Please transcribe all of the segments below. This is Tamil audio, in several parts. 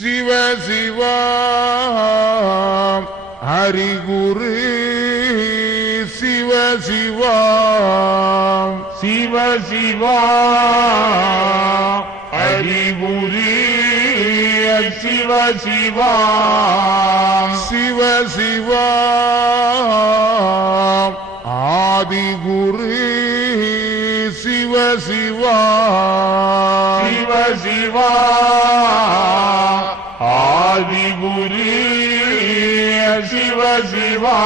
சிவ சிவா ஹரிகுரு சிவ சிவா சிவ சிவா ஹரிகுரு சிவ சிவா சிவ சிவா ஆதிகுரு சிவ சிவா சிவ சிவா ஆதிகுரு சிவ சிவா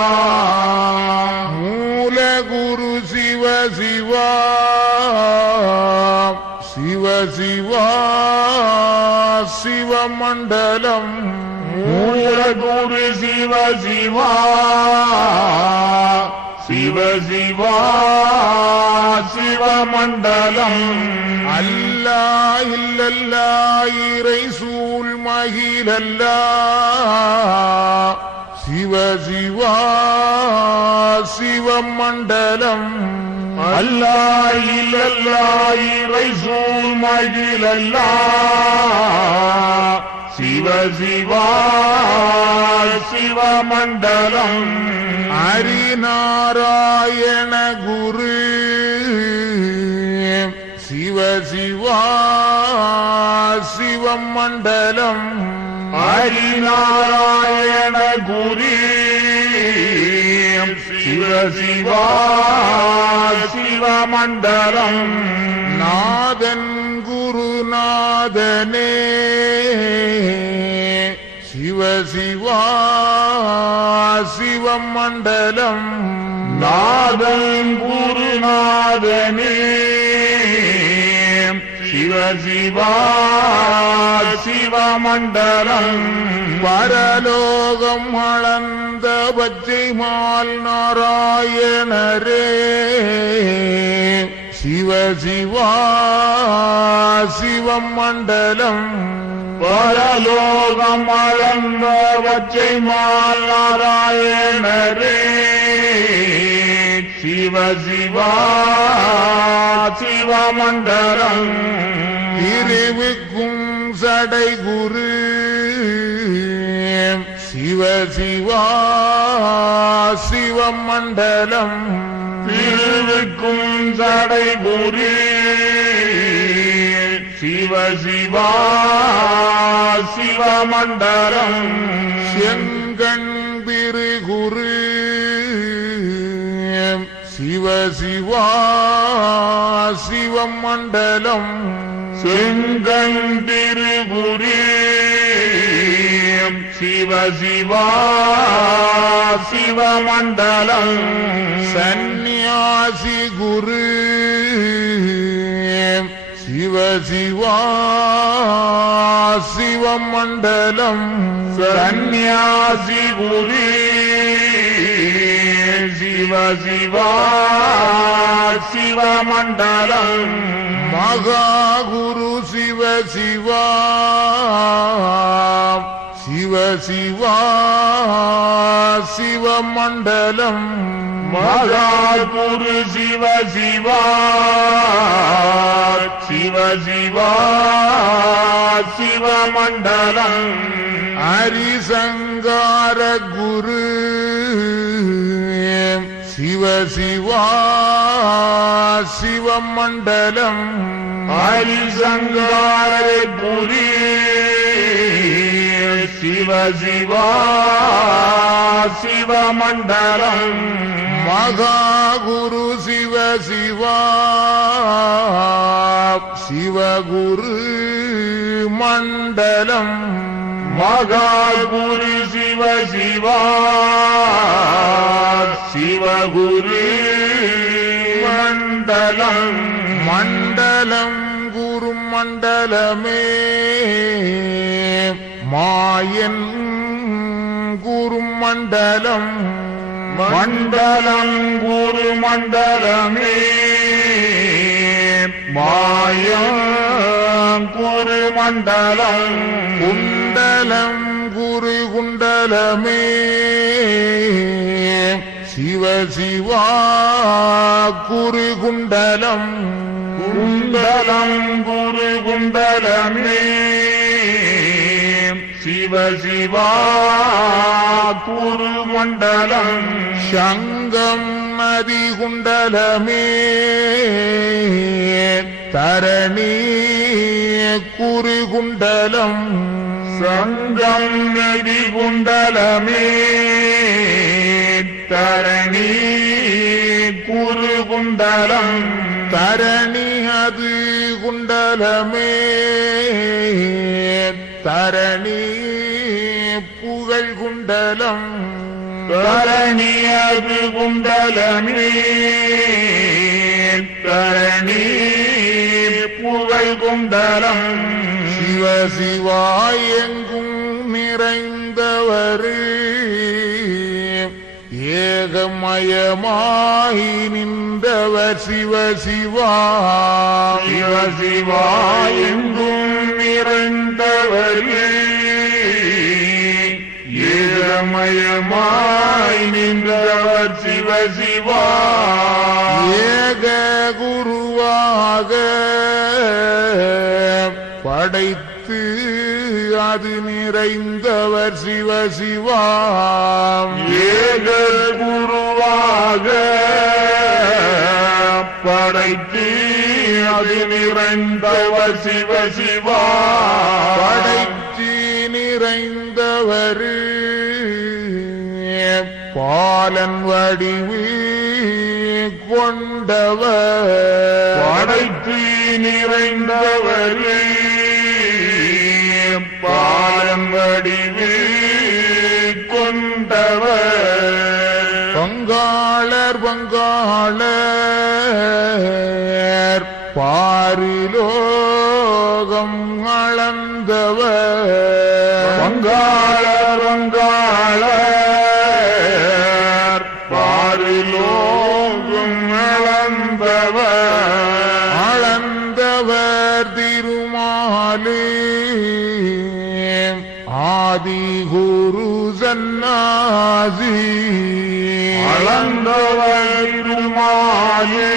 மூலகுரு சிவ சிவா சிவ சிவா சிவமண்டலம் மூலகுரு சிவ சிவா சிவ சிவா சிவமண்டலம் அல்லா இல்லல்லா இறை சூழ் மகிழல்லா சிவ சிவா சிவமண்டலம் அல்லா இல்லல்லா இறை சூழ் மகிழல்லா சிவ சிவா சிவமண்டலம் ஹரிநாராயண குரு சிவ சிவா சிவமண்டலம் ஹரிநாராயண குரு சிவ சிவா சிவமண்டலம் நாதன் குருநாதனே சிவ சிவா சிவமண்டலம் நாதன் குருநாதனே சிவ சிவா சிவமண்டலம் பரலோகம் அளந்த பச்சைமால் நாராயணரே சிவ சிவா சிவமண்டலம் பரலோகம் அளந்த பச்சைமால் நாராயணரே சிவ சிவா சிவமண்டலம் திருவுக்கும் சடை குரு சிவ சிவா சிவமண்டலம் திருவுக்கும் சடை குரு சிவ சிவா சிவமண்டலம் செங்கண் குரு சிவ சிவா சிவமண்டலம் செங்கண் திருகுரு சிவ சிவா சிவமண்டலம் சந்நியாசி குரு சிவ சிவா சிவமண்டலம் சந்நியாசி குரு சிவ சிவா சிவமண்டலம் மகாகுரு சிவ சிவா சிவ சிவா சிவமண்டலம் மகாகுரு சிவ சிவா சிவ சிவா சிவமண்டலம் ஹரிசங்கார குரு சிவ சிவா சிவமண்டலம் ஹரிசங்கார குரு சிவ சிவா சிவமண்டலம் மகாகுரு சிவ சிவா சிவகுரு மண்டலம் மகாகுரு சிவ சிவா சிவகுரு மண்டலம் மண்டலம் குரு மண்டலமே மாயன் குரு மண்டலம் மண்டலம் குரு மண்டலமே மாயம் குரு மண்டலம் குண்டலம் குரு குண்டலமே சிவ சிவா குரு குண்டலம் குண்டலம் குரு குண்டலமே சிவ சிவா குரு மண்டலம் சங்கம் நதி குண்டலமே தரணி குறி குண்டலம் சங்கம் நதி குண்டலமே தரணி குரு குண்டலம் தரணி அது குண்டலமே தரணி புகழ் குண்டலம் தரணி அது குண்டலமே தரணி புகழ் குண்டலம் சிவ சிவா எங்கும் நிறைந்தவர் ஏகமயமாய் நின்றவர் சிவ சிவா சிவ சிவா எங்கும் நிறைந்தவர் ஏகமயமாய் நின்றவர் சிவ சிவா ஏக குருவாக படைத்து அது நிறைந்தவர் சிவ சிவா ஏக குருவாக படைத்து அது நிறைந்தவர் சிவ சிவா படைத்து நிறைந்தவர் பாலன் வடிவு கொண்டவர் படைத்து நிறைந்தவர் பாலன் வடிவு கொண்டவர் பங்காளர் பங்காளர் பாரிலோகம் அளந்தவர் பங்காளர் பங்காளர் பாரிலோகம் அளந்தவர் திருமாலே ஆதி குரு சன்னாசி அளந்தவர் திருமாலே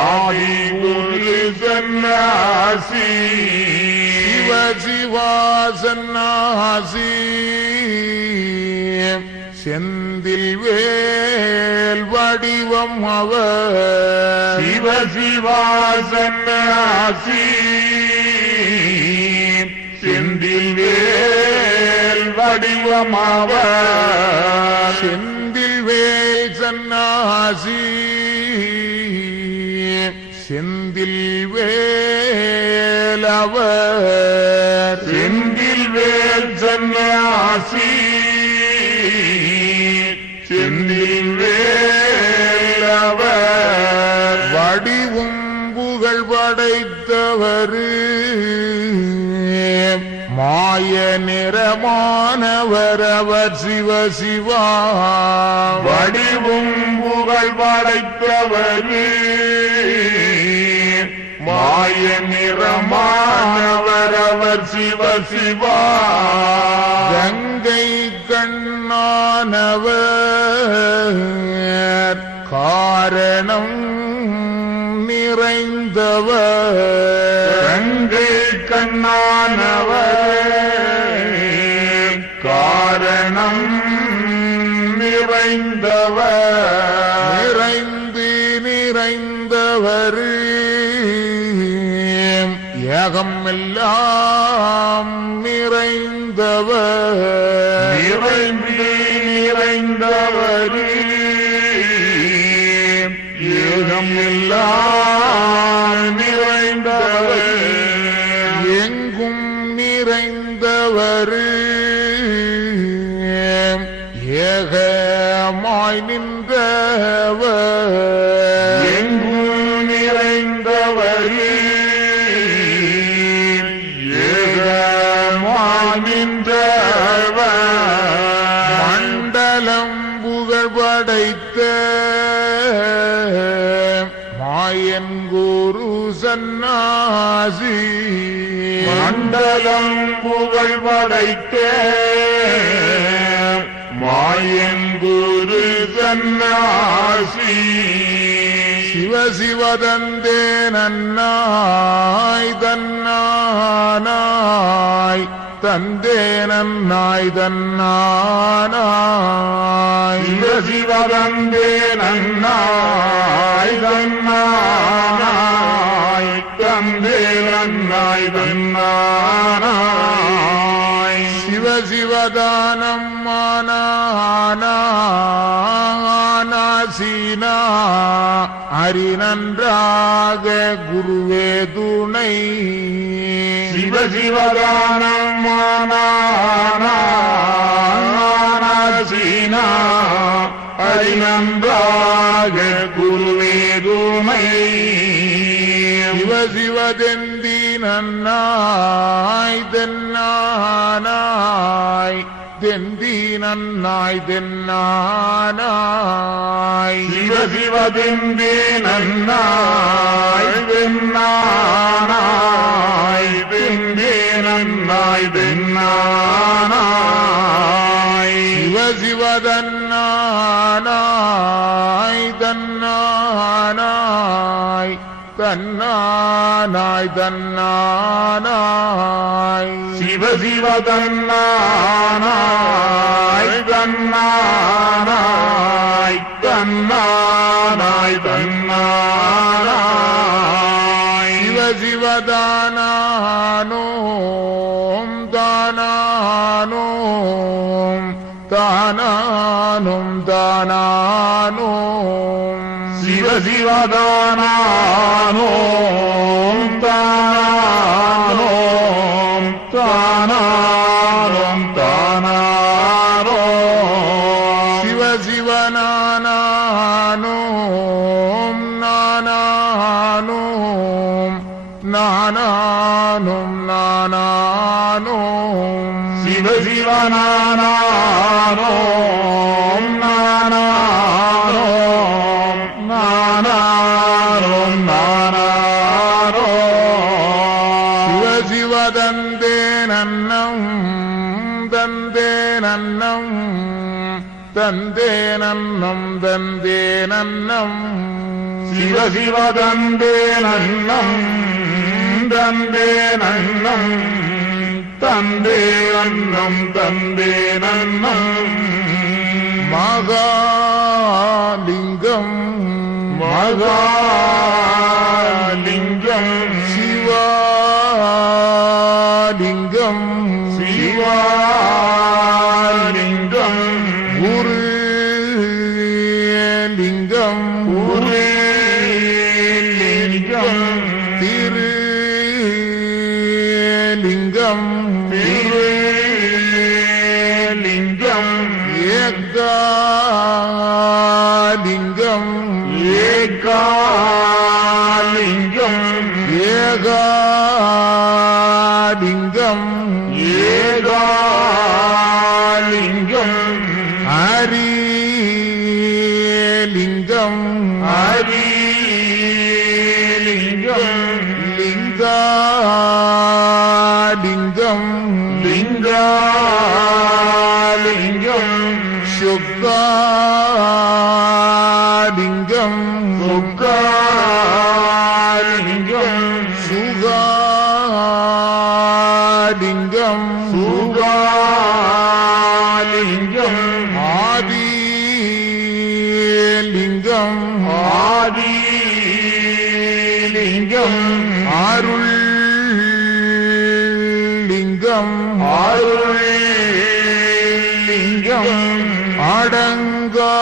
ஆதி குரு சன்னாசி சிவ சிவா சன்னாசி செந்தில் வேல் வடிவம் அவர் சிவ சிவா சன்னாசி செந்தில் வேல் வடிவமாவர் செந்தில் வேல் சன்னாசி செந்தில் வேல் அவர் செந்தில் வேல் சன்னாசி செந்தில் வேல் அவர் வடிவும் புகழ் படைத்தவர் மாய நிறமானவர் அவர் சிவ சிவா வடிவும் புகழ் படைத்தவர் மாய நிறமானவர் அவர் சிவ சிவா கங்கை கண்ணானவர் காரணம் நிறைந்தவர் கங்கை கண்ணானவர் காரணம் நிறைந்தவர் நிறைந்தவர் ஏகம் எல்லாம் நிறைந்தவர் நிறைந்தவர் ஏகம் எல்லாம் நிறைந்தவர் எங்கும் நிறைந்தவர் ஏகமாய் நின்றவர் எங்கும் நிறைந்தவர் ஏகமாய் நின்றவர் மண்டலம் புகழ் படைத்த மாயன் குரு சன்னாசி மண்டலம் புகழ் படைத்த மாயன் குரு சன்னாசி சிவ சிவதந்தே நன்னாய் தன்னானாய் தந்தேனாய் தன்னானாய் சிவசிவதந்தே நன்னாய் தன்னானாய் தந்தே நன்னாய் தன்னானாய் சிவசிவதானம் மானாசீனா அரிநன்றாக குருவே துணை சிவசிவதானம் மானாசீனா அரிநன்றாக குருவே துணை சிவசிவதெந்தி நன்னாய் தென்னானாய் தெந்தி நன்னாய் தென்னானாய் சிவசிவதெந்தே நன்னாய் தென்னானாய் தெந்தே நன்னாய் தென்னானாய் சிவசிவதன்னானாய் தன்னானாய் தன்னானாய் தன்னானாய் சிவசிவதன்னானாய் தன்னானாய் தன்னானாய் தன்னானாய் சிவசிவதானோம் தானானோம் தானானோம் தானானோம் சிவசிவதானோம் தானோம் தானோம் தானோம் சிவசிவனானோம் நானானோம் நானானோம் நானானோம் சிவசிவனானோம் நானானோம் நானானோம் நானானோம் சிவசிவதந்தே நன்னம் தந்தே நன்னம் தந்தே நன்னம் தந்தே நன்னம் சிவசிவதந்தே நன்னம் தந்தே நன்னம் தந்தே அன்னம் தந்தே நன்னம் மகாலிங்கம் மகாலிங்கம் சிவலிங்கம் சிவலிங்கம் குருலிங்கம் குருலிங்கம் திருலிங்கம் திருலிங்கம் ஏகாலிங்கம் ஏகாலிங்கம் ஏகாலிங்கம் ஏகாலிங்கம் ஹரிலிங்கம் ஹரிலிங்கம் லிங்காலிங்கம் லிங்காலிங்கம் சுகாலிங்கம் சுகாலிங்கம் சுகாலிங்கம் சுகாலிங்கம் ஆதிலிங்கம் ஆதிலிங்கம் அருள்லிங்கம் அருள்லிங்கம் அடங்கா